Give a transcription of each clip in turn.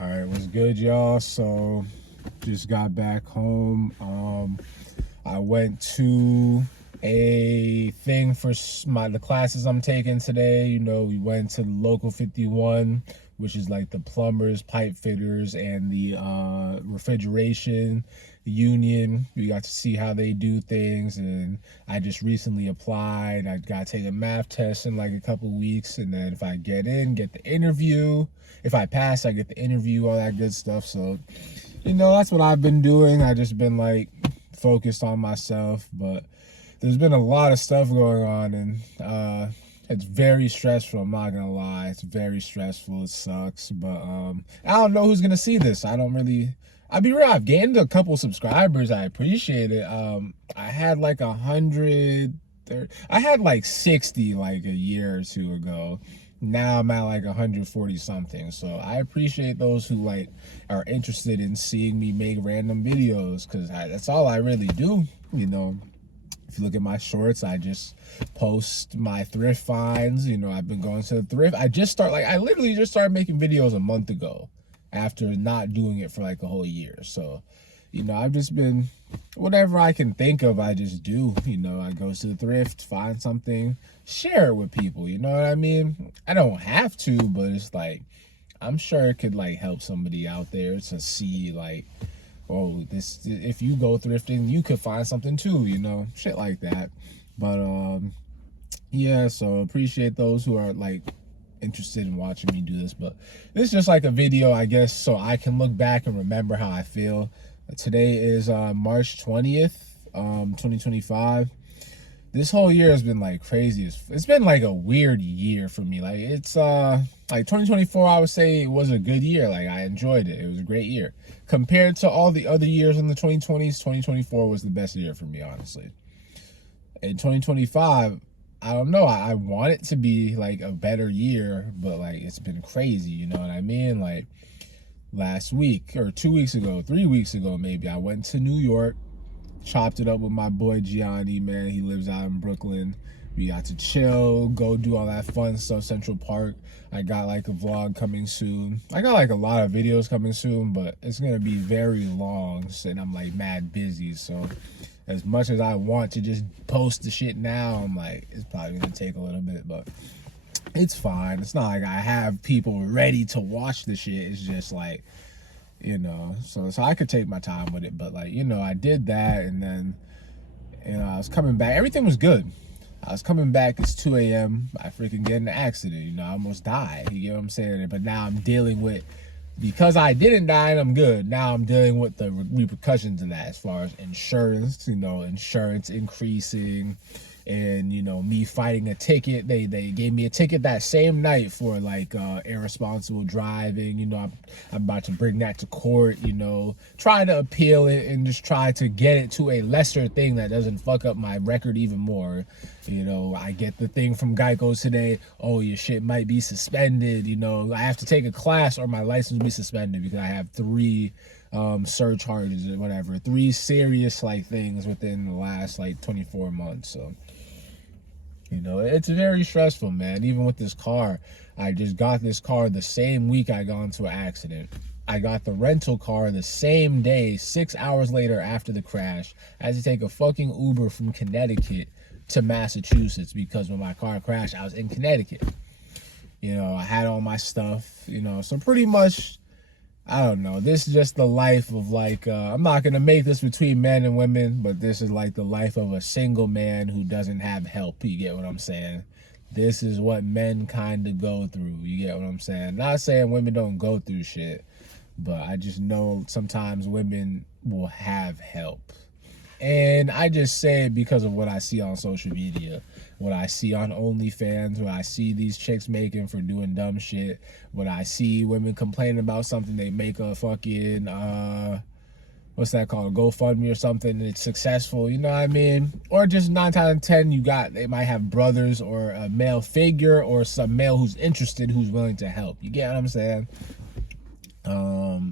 All right, what's good, y'all? So, just got back home. I went to a thing for the classes I'm taking today. We went to the local 51, which is like the plumbers, pipe fitters, and the refrigeration union. We got to see how they do things, and I just recently applied. I got to take a math test in like a couple weeks, and then if I get in, get the interview. If I pass, I get the interview, all that good stuff. So, that's what I've been doing. I just been like focused on myself, but there's been a lot of stuff going on, and it's very stressful. I'm not gonna lie, it's very stressful. It sucks, but I don't know who's gonna see this. I'll be real, I've gained a couple subscribers. I appreciate it. I had like 100, I had like 60 like a year or two ago. Now I'm at like 140 something. So I appreciate those who like are interested in seeing me make random videos, because that's all I really do. If you look at my shorts, I just post my thrift finds. I've been going to the thrift. I literally just started making videos a month ago after not doing it for like a whole year. So, I've just been, whatever I can think of, I just do. I go to the thrift, find something, share it with people. You know what I mean? I don't have to, but it's like, I'm sure it could like help somebody out there to see like, oh, if you go thrifting, you could find something too, shit like that. But yeah, so appreciate those who are like interested in watching me do this. But this is just like a video, I guess, so I can look back and remember how I feel. Today is March 20th, 2025. This whole year has been like crazy. It's been like a weird year for me. Like it's like 2024, I would say it was a good year. Like I enjoyed it. It was a great year. Compared to all the other years in the 2020s, 2024 was the best year for me, honestly. In 2025, I don't know. I want it to be like a better year, but like it's been crazy, you know what I mean? Like last week or 2 weeks ago, 3 weeks ago maybe, I went to New York, chopped it up with my boy Gianni, man. He lives out in Brooklyn. We got to chill, go do all that fun stuff, Central Park. I got like a vlog coming soon. I got like a lot of videos coming soon, but it's gonna be very long, and I'm like mad busy. So as much as I want to just post the shit now, I'm like, it's probably gonna take a little bit, but it's fine. It's not like I have people ready to watch the shit. It's just like, so I could take my time with it. But like, I did that, and then I was coming back. Everything was good. I was coming back. It's 2 a.m. I freaking get in an accident. I almost died. You get what I'm saying? But now I'm dealing with, because I didn't die and I'm good, now I'm dealing with the repercussions of that, as far as insurance, insurance increasing, and me fighting a ticket. They gave me a ticket that same night for like irresponsible driving. I'm about to bring that to court, trying to appeal it and just try to get it to a lesser thing that doesn't fuck up my record even more. I get the thing from Geico today, oh, your shit might be suspended. I have to take a class or my license will be suspended because I have 3 surcharges or whatever, 3 serious like things within the last like 24 months. So it's very stressful, man. Even with this car, I just got this car the same week I got into an accident. I got the rental car the same day, 6 hours later after the crash. I had to take a fucking Uber from Connecticut to Massachusetts because when my car crashed, I was in Connecticut. I had all my stuff, so pretty much, I don't know. This is just the life of like, I'm not going to make this between men and women, but this is like the life of a single man who doesn't have help. You get what I'm saying? This is what men kind of go through. You get what I'm saying? Not saying women don't go through shit, but I just know sometimes women will have help. And I just say it because of what I see on social media, what I see on OnlyFans, what I see these chicks making for doing dumb shit, what I see women complaining about something, they make a fucking, what's that called, GoFundMe or something, and it's successful, you know what I mean? Or just 9 times out of 10, they might have brothers or a male figure or some male who's interested, who's willing to help. You get what I'm saying?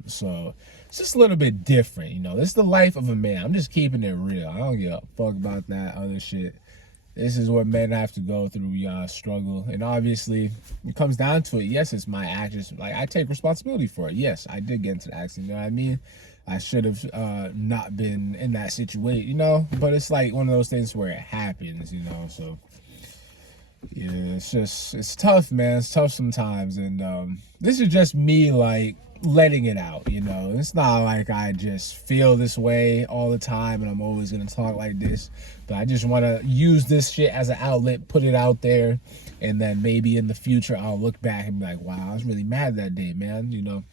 So it's just a little bit different, This is the life of a man. I'm just keeping it real. I don't give a fuck about that other shit. This is what men have to go through. We struggle, and obviously, it comes down to it. Yes, it's my actions. Like, I take responsibility for it. Yes, I did get into the accident. You know what I mean? I should have not been in that situation. You know, but it's like one of those things where it happens. You know, so yeah, it's tough, man. It's tough sometimes, and this is just me like letting it out. You know, it's not like I just feel this way all the time and I'm always gonna talk like this, but I just want to use this shit as an outlet, put it out there, and then maybe in the future I'll look back and be like, wow, I was really mad that day, man. You know,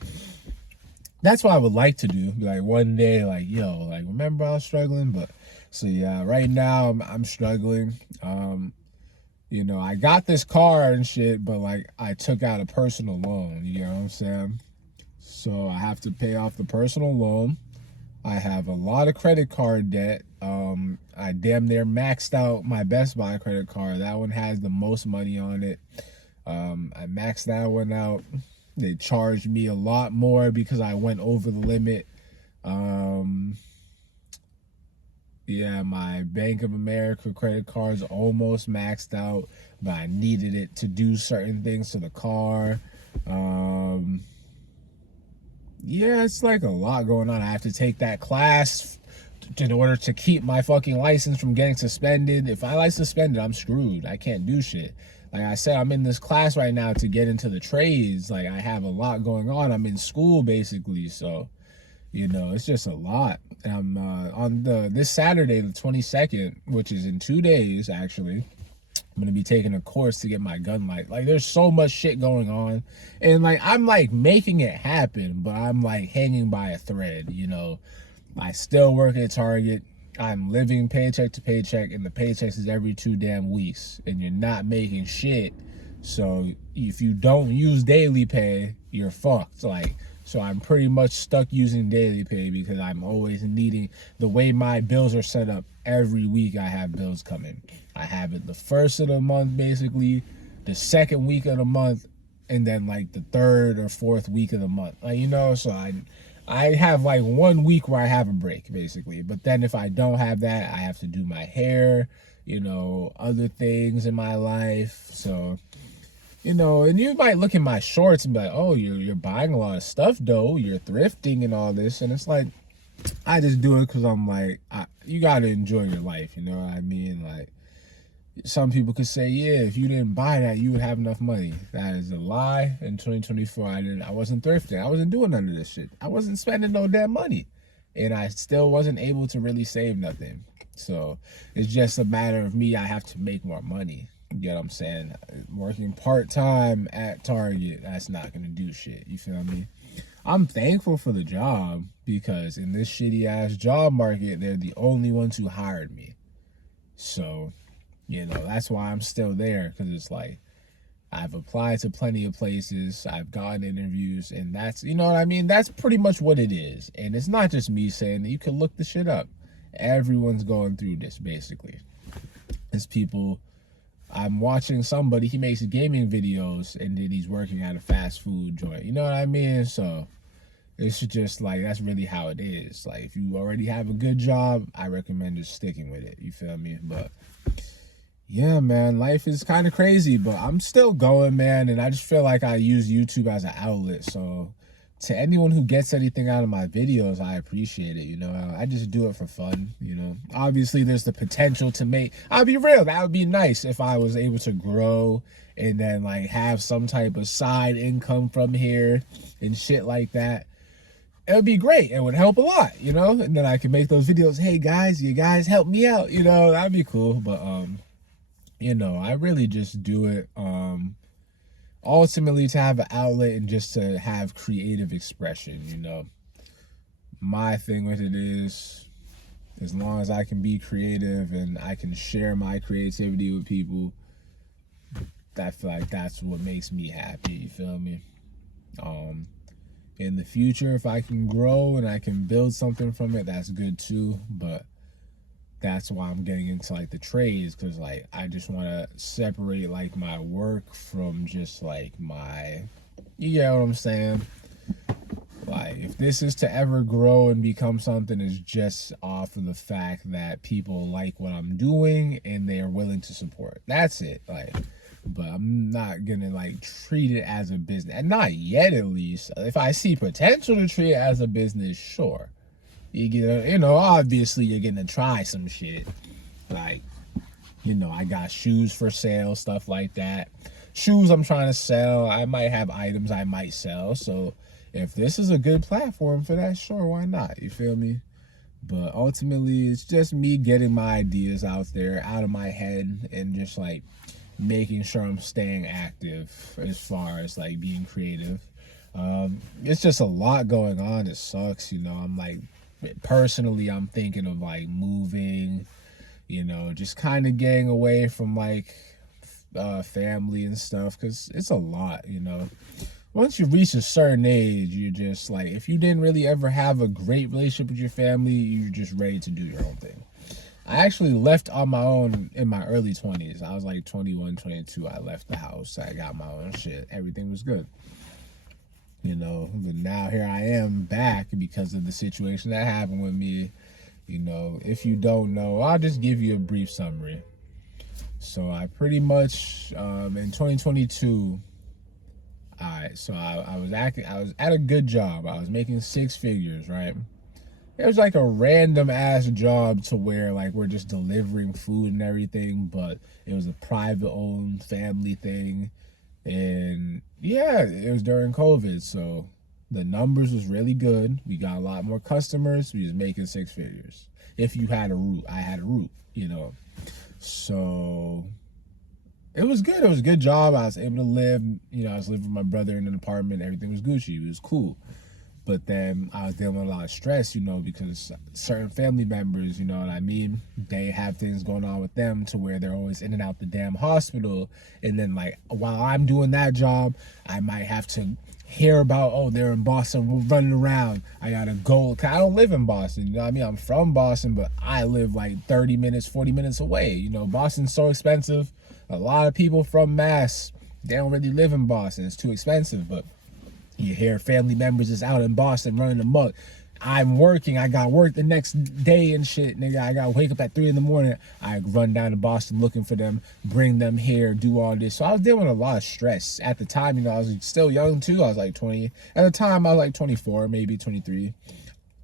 that's what I would like to do. Be like, one day, like, yo, like, remember I was struggling? But so yeah, right now I'm struggling. You know, I got this car and shit, but like I took out a personal loan, you know what I'm saying? So I have to pay off the personal loan. I have a lot of credit card debt. I damn near maxed out my Best Buy credit card. That one has the most money on it. I maxed that one out. They charged me a lot more because I went over the limit. Yeah, my Bank of America credit card's almost maxed out, but I needed it to do certain things to the car. Yeah, it's like a lot going on. I have to take that class in order to keep my fucking license from getting suspended. If I like suspended, I'm screwed. I can't do shit. Like I said, I'm in this class right now to get into the trades. Like, I have a lot going on. I'm in school basically, so you know, it's just a lot. I'm on this Saturday, the 22nd, which is in 2 days actually. I'm gonna be taking a course to get my gun light. Like, there's so much shit going on, and like I'm like making it happen, but I'm like hanging by a thread. You know, I still work at Target. I'm living paycheck to paycheck, and the paychecks is every 2 damn weeks, and you're not making shit. So if you don't use daily pay, you're fucked. Like, so I'm pretty much stuck using daily pay because I'm always needing, the way my bills are set up, every week I have bills coming. I have it the first of the month, basically, the second week of the month, and then like the third or fourth week of the month. Like, you know, so I have like 1 week where I have a break basically. But then if I don't have that, I have to do my hair, you know, other things in my life. So, you know, and you might look at my shorts and be like, oh, you're buying a lot of stuff though, you're thrifting and all this. And it's like, I just do it because I'm like, you got to enjoy your life, you know what I mean? Like, some people could say, yeah, if you didn't buy that, you would have enough money. That is a lie. In 2024, I wasn't thrifting. I wasn't doing none of this shit. I wasn't spending no damn money. And I still wasn't able to really save nothing. So it's just a matter of me. I have to make more money. You get what I'm saying? Working part-time at Target, that's not going to do shit. You feel me? I'm thankful for the job because in this shitty-ass job market, they're the only ones who hired me. So, you know, that's why I'm still there, because it's like, I've applied to plenty of places, I've gotten interviews, and that's, you know what I mean? That's pretty much what it is. And it's not just me saying that. You can look the shit up. Everyone's going through this, basically. It's people, I'm watching somebody, he makes gaming videos, and then he's working at a fast food joint. You know what I mean? So it's just like, that's really how it is. Like, if you already have a good job, I recommend just sticking with it. You feel me? But yeah, man, life is kind of crazy, but I'm still going, man. And I just feel like I use YouTube as an outlet. So to anyone who gets anything out of my videos, I appreciate it. You know, I just do it for fun. You know, obviously there's the potential to make, I'll be real, that would be nice if I was able to grow and then like have some type of side income from here and shit like that. It would be great. It would help a lot, you know, and then I can make those videos. Hey guys, you guys help me out, you know, that'd be cool. But you know, I really just do it ultimately to have an outlet and just to have creative expression. You know, my thing with it is, as long as I can be creative and I can share my creativity with people, I feel like that's what makes me happy. You feel me? In the future, if I can grow and I can build something from it, that's good too. But that's why I'm getting into like the trades, because like I just want to separate like my work from just like my, you get what I'm saying? Like, if this is to ever grow and become something, is just off of the fact that people like what I'm doing and they are willing to support. That's it. Like, but I'm not gonna like treat it as a business, and not yet at least. If I see potential to treat it as a business, sure. Obviously you're gonna try some shit. Like, I got shoes for sale, stuff like that. Shoes I'm trying to sell. I might have items I might sell. So if this is a good platform for that, sure, why not? You feel me? But ultimately, it's just me getting my ideas out there, out of my head, and just like making sure I'm staying active as far as like being creative. It's just a lot going on. It sucks, I'm like, personally, I'm thinking of like moving, just kind of getting away from like family and stuff, because it's a lot. Once you reach a certain age, you're just like, if you didn't really ever have a great relationship with your family, you're just ready to do your own thing. I actually left on my own in my early 20s. I was like 21, 22. I left the house. I got my own shit. Everything was good. But now here I am back because of the situation that happened with me. If you don't know, I'll just give you a brief summary. So I pretty much, in 2022, so I was at a good job. I was making 6 figures, right? It was like a random ass job to where like we're just delivering food and everything, but it was a private owned family thing. And yeah, it was during COVID, so the numbers was really good. We got a lot more customers. We was making 6 figures. If you had a route, I had a route, So it was good. It was a good job. I was able to live, I was living with my brother in an apartment. Everything was Gucci. It was cool. But then I was dealing with a lot of stress, because certain family members, what I mean, they have things going on with them to where they're always in and out the damn hospital. And then like while I'm doing that job, I might have to hear about, oh, they're in Boston, we're running around. I gotta go. Cause I don't live in Boston, you know what I mean? I'm from Boston, but I live like 30 minutes, 40 minutes away. Boston's so expensive. A lot of people from Mass, they don't really live in Boston. It's too expensive, but you hear family members is out in Boston running amok. I'm working. I got work the next day and shit, nigga. I got to wake up at 3 in the morning. I run down to Boston looking for them, bring them here, do all this. So I was dealing with a lot of stress. At the time, I was still young too. I was like 20. At the time, I was like 24, maybe 23,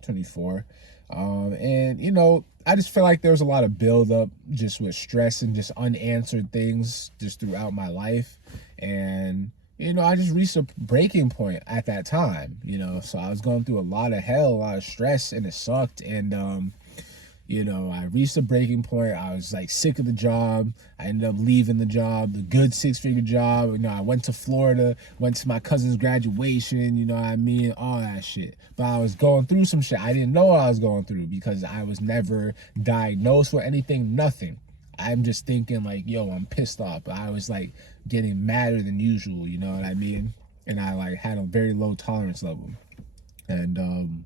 24. And, I just feel like there was a lot of buildup just with stress and just unanswered things just throughout my life. And I just reached a breaking point at that time, so I was going through a lot of hell, a lot of stress, and it sucked. And, I reached a breaking point. I was like sick of the job. I ended up leaving the job, the good 6-figure job. I went to Florida, went to my cousin's graduation, what I mean, all that shit. But I was going through some shit. I didn't know what I was going through because I was never diagnosed with anything, nothing. I'm just thinking like, yo, I'm pissed off. But I was like getting madder than usual, you know what I mean? And I like had a very low tolerance level. And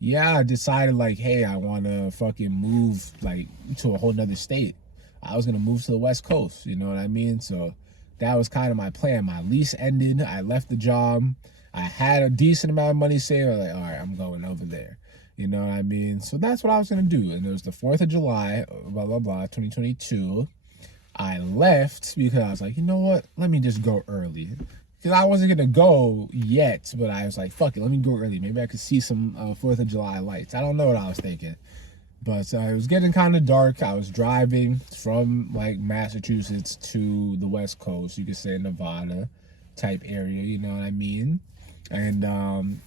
yeah, I decided like, hey, I want to fucking move like to a whole nother state. I was gonna move to the West Coast, you know what I mean? So that was kind of my plan. My lease ended. I left the job. I had a decent amount of money saved. I was like, all right, I'm going over there. You know what I mean? So that's what I was going to do. And it was the 4th of July, blah, blah, blah, 2022. I left because I was like, you know what? Let me just go early. Because I wasn't going to go yet, but I was like, fuck it, let me go early. Maybe I could see some 4th of July lights. I don't know what I was thinking. But it was getting kind of dark. I was driving from like Massachusetts to the West Coast. You could say Nevada type area, you know what I mean? And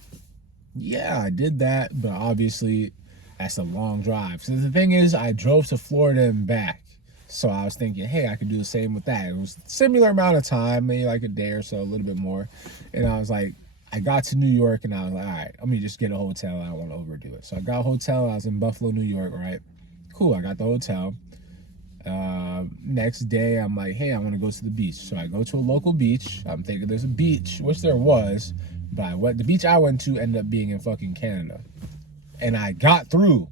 yeah, I did that, but obviously that's a long drive. So the thing is, I drove to Florida and back. So I was thinking, hey, I could do the same with that. It was a similar amount of time, maybe like a day or so, a little bit more. And I was like, I got to New York and I was like, all right, let me just get a hotel. I don't want to overdo it. So I got a hotel. I was in Buffalo, New York, right? Cool, I got the hotel. Next day, I'm like, hey, I want to go to the beach. So I go to a local beach. I'm thinking there's a beach, which there was. But the beach I went to ended up being in fucking Canada. And I got through.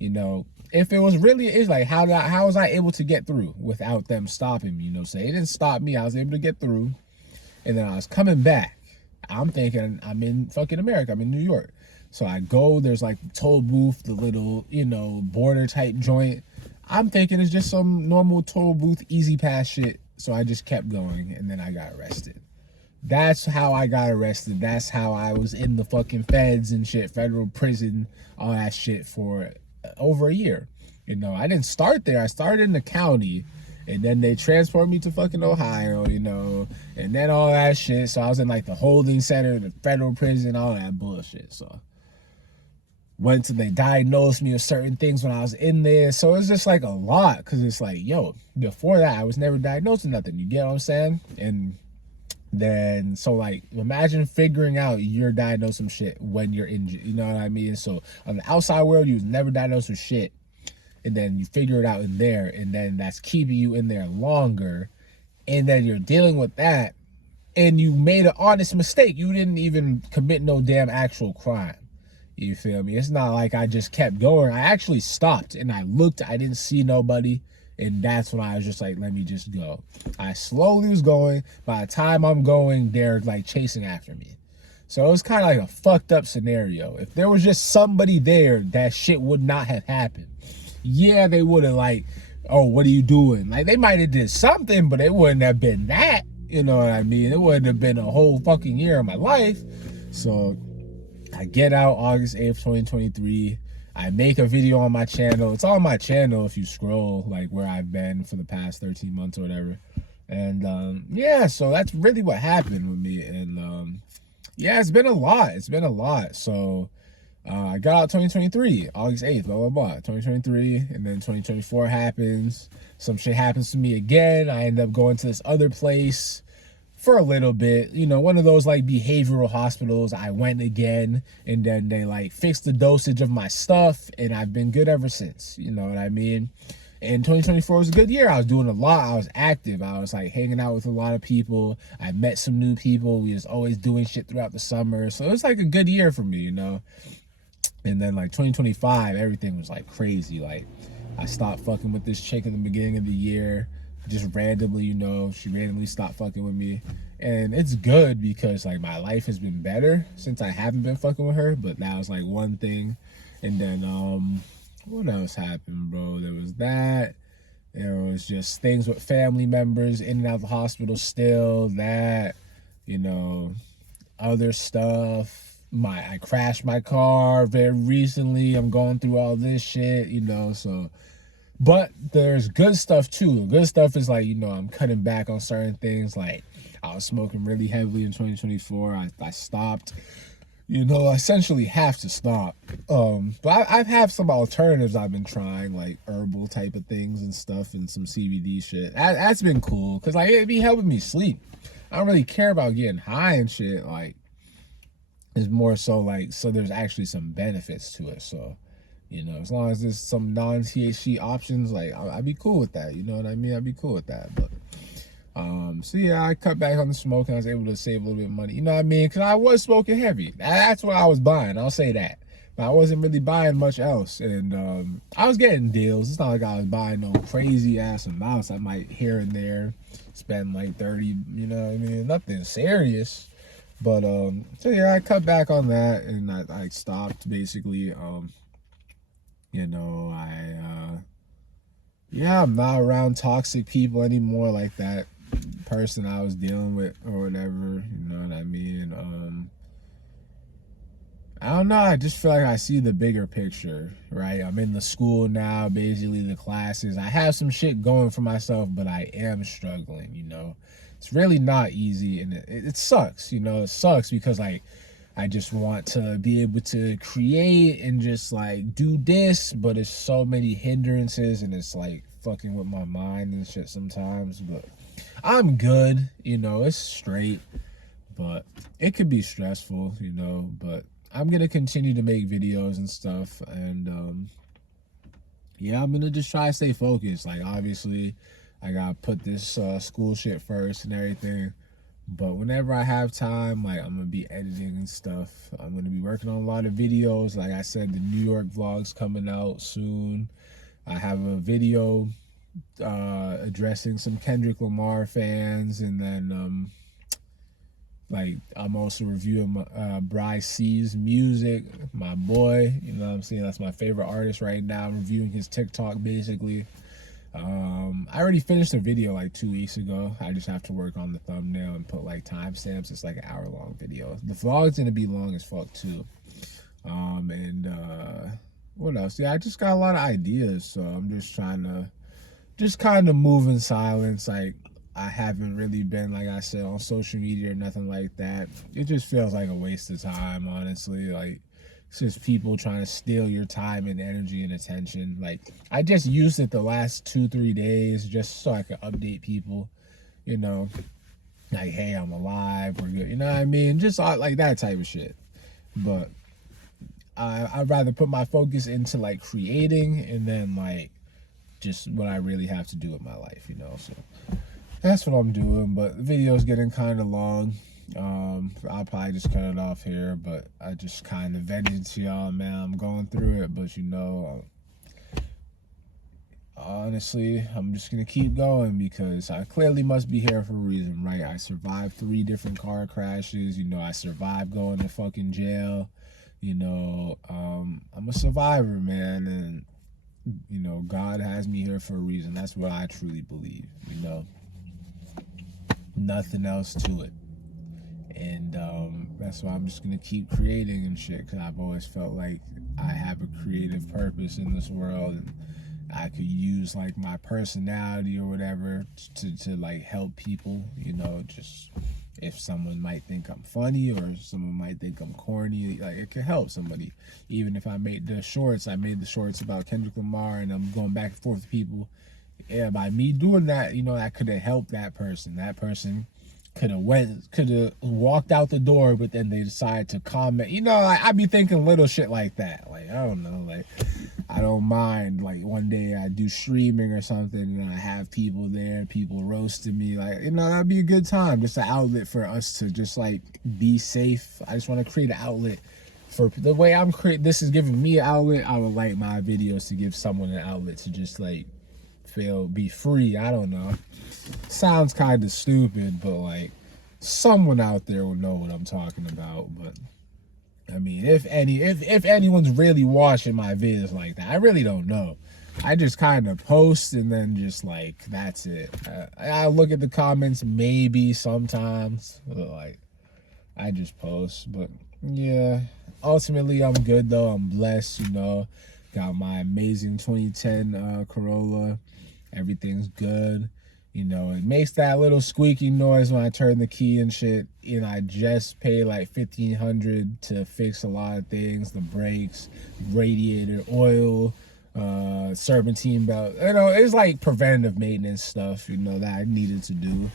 If it was really, it's like, how was I able to get through without them stopping me? So they didn't stop me. I was able to get through. And then I was coming back. I'm thinking I'm in fucking America. I'm in New York. So I go, there's like toll booth, the little, you know, border type joint. I'm thinking it's just some normal toll booth, easy pass shit. So I just kept going, and then I got arrested. That's how I got arrested. That's how I was in the fucking feds and shit, federal prison, all that shit for over a year. You know, I didn't start there. I started in the county, and then they transported me to fucking Ohio, you know, and then all that shit. So I was in like the holding center, the federal prison, all that bullshit. So they diagnosed me with certain things when I was in there. So it's just like a lot, because it's like, yo, before that, I was never diagnosed with nothing. You get what I'm saying? And then, so like, imagine figuring out you're diagnosed with some shit when you're injured. You know what I mean? So on the outside world, you was never diagnosed with shit. And then you figure it out in there, and then that's keeping you in there longer. And then you're dealing with that, and you made an honest mistake. You didn't even commit no damn actual crime. You feel me? It's not like I just kept going. I actually stopped and I looked. I didn't see nobody. And that's when I was just like, let me just go. I slowly was going. By the time I'm going, they're like chasing after me. So it was kind of like a fucked up scenario. If there was just somebody there, that shit would not have happened. Yeah, they would have like, oh, what are you doing? Like, they might have did something, but it wouldn't have been that. You know what I mean? It wouldn't have been a whole fucking year of my life. So I get out August 8th, 2023. I make a video on my channel. It's on my channel if you scroll, like where I've been for the past 13 months or whatever. And yeah, so that's really what happened with me. And yeah, it's been a lot. It's been a lot. So I got out 2023, August 8th, blah, blah, blah, 2023. And then 2024 happens. Some shit happens to me again. I end up going to this other place for a little bit, you know, one of those like behavioral hospitals. I went again, and then they like fixed the dosage of my stuff, and I've been good ever since. You know what I mean? And 2024 was a good year. I was doing a lot. I was active. I was like hanging out with a lot of people. I met some new people. We was always doing shit throughout the summer. So it was like a good year for me, you know? And then like 2025, everything was like crazy. Like, I stopped fucking with this chick in the beginning of the year. Just randomly, you know, she randomly stopped fucking with me. And it's good because like my life has been better since I haven't been fucking with her. But that was like one thing. And then what else happened, bro? There was that. There was just things with family members in and out of the hospital still. That, you know, other stuff. I crashed my car very recently. I'm going through all this shit, you know, so. But there's good stuff too. The good stuff is like, you know, I'm cutting back on certain things. Like, I was smoking really heavily in 2024. I stopped. You know, I essentially have to stop. But I've had some alternatives I've been trying, like herbal type of things and stuff, and some CBD shit. That's been cool, because like it be helping me sleep. I don't really care about getting high and shit. Like, it's more so like, so there's actually some benefits to it. So, you know, as long as there's some non-THC options, like I'd be cool with that. You know what I mean? I'd be cool with that. But so yeah, I cut back on the smoke, and I was able to save a little bit of money. You know what I mean? Because I was smoking heavy. That's what I was buying. I'll say that. But I wasn't really buying much else, and I was getting deals. It's not like I was buying no crazy ass amounts. I might here and there spend like 30. You know what I mean? Nothing serious. But so yeah, I cut back on that, and I stopped basically. You know, yeah, I'm not around toxic people anymore, like that person I was dealing with or whatever, you know what I mean? I don't know, I just feel like I see the bigger picture, right? I'm in the school now, basically the classes. I have some shit going for myself, but I am struggling, you know? It's really not easy, and it sucks, you know? It sucks because, like, I just want to be able to create and just like do this, but it's so many hindrances, and it's like fucking with my mind and shit sometimes. But I'm good, you know, it's straight, but it could be stressful, you know. But I'm gonna continue to make videos and stuff, and yeah, I'm gonna just try to stay focused. Like, obviously I gotta put this school shit first and everything. But whenever I have time, like, I'm gonna be editing and stuff. I'm gonna be working on a lot of videos. Like I said, the New York vlog's coming out soon. I have a video addressing some Kendrick Lamar fans, and then Like, I'm also reviewing Bryce C's music, my boy. You know what I'm saying? That's my favorite artist right now. I'm reviewing his TikTok, basically. I already finished the video like 2 weeks ago. I just have to work on the thumbnail and put like timestamps. It's like an hour-long video. The vlog's gonna be long as fuck too. What else? Yeah, I just got a lot of ideas, so I'm just trying to just kind of move in silence. Like, I haven't really been, like I said, on social media or nothing like that. It just feels like a waste of time, honestly. Like, it's just people trying to steal your time and energy and attention. Like, I just used it the last 2-3 days just so I could update people, you know, like, hey, I'm alive, we're good, you know what I mean? Just like that type of shit. But I'd rather put my focus into like creating and then like just what I really have to do with my life, you know. So that's what I'm doing. But the video's getting kind of long. I'll probably just cut it off here, but I just kind of vented to y'all, man. I'm going through it, but you know, honestly, I'm just gonna keep going because I clearly must be here for a reason, right? I survived 3 different car crashes, you know. I survived going to fucking jail, you know. I'm a survivor, man, and you know, God has me here for a reason. That's what I truly believe, you know. Nothing else to it. And that's why I'm just gonna keep creating and shit, because I've always felt like I have a creative purpose in this world, and I could use like my personality or whatever to like help people, you know. Just if someone might think I'm funny or someone might think I'm corny, like it could help somebody. Even if I made the shorts about Kendrick Lamar and I'm going back and forth with people, yeah, by me doing that, you know, that could have helped that person. That person could have walked out the door, but then they decided to comment. You know, I be thinking little shit like that. Like, I don't know, like, I don't mind, like, one day I do streaming or something and I have people there, people roasting me, like, you know, that'd be a good time. Just an outlet for us to just, like, be safe. I just want to create an outlet for the way I'm creating. This is giving me an outlet. I would like my videos to give someone an outlet to just, like, be free. I don't know. Sounds kind of stupid, but like someone out there will know what I'm talking about. But I mean, if anyone's really watching my videos like that, I really don't know. I just kind of post and then just like that's it. I look at the comments maybe sometimes, but like I just post. But yeah, ultimately I'm good though. I'm blessed, you know. Got my amazing 2010 Corolla. Everything's good. You know, it makes that little squeaky noise when I turn the key and shit. You know, I just paid like $1,500 to fix a lot of things. The brakes, radiator, oil, serpentine belt. You know, it's like preventative maintenance stuff, you know, that I needed to do.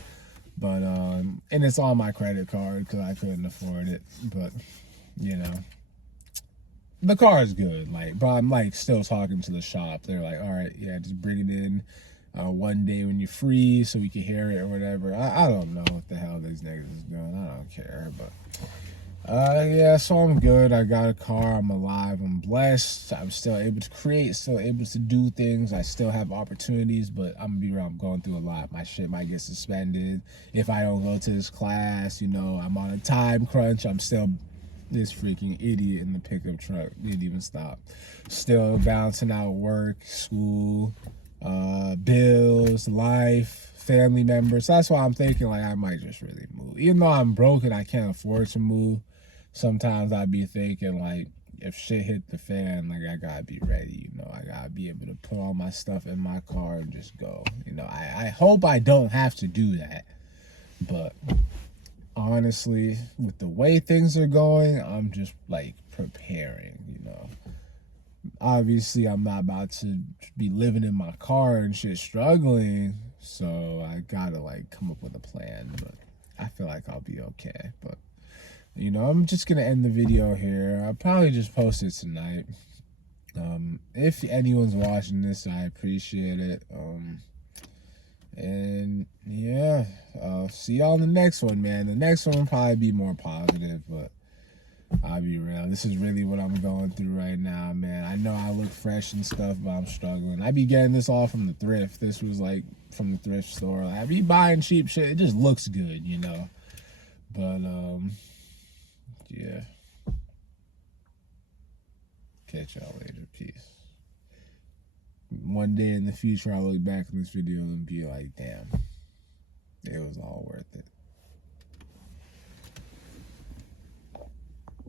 But, and it's on my credit card because I couldn't afford it. But, you know, the car is good. Like, but I'm like still talking to the shop. They're like, all right, yeah, just bring it in one day when you're free so we can hear it or whatever. I don't know what the hell these niggas is doing. I don't care. But yeah, so I'm good. I got a car. I'm alive. I'm blessed. I'm still able to create, still able to do things. I still have opportunities, but I'm gonna be real, I'm going through a lot. My shit might get suspended if I don't go to this class. You know, I'm on a time crunch. I'm still this freaking idiot in the pickup truck. Didn't even stop. Still balancing out work, school, bills, life, family members. That's why I'm thinking like I might just really move. Even though I'm broke and I can't afford to move, sometimes I'd be thinking like if shit hit the fan, like I gotta be ready, you know. I gotta be able to put all my stuff in my car and just go. You know, I hope I don't have to do that. But honestly, with the way things are going, I'm just like preparing, you know. Obviously, I'm not about to be living in my car and shit struggling, so I gotta like come up with a plan, but I feel like I'll be okay. But you know, I'm just gonna end the video here. I'll probably just post it tonight. If anyone's watching this, I appreciate it. And yeah, see y'all in the next one, man. The next one will probably be more positive, but I'll be real. This is really what I'm going through right now, man. I know I look fresh and stuff, but I'm struggling. I be getting this all from the thrift. This was like from the thrift store. I be buying cheap shit. It just looks good, you know. But yeah. Catch y'all later. Peace. One day in the future, I'll look back on this video and be like, damn, it was all worth it.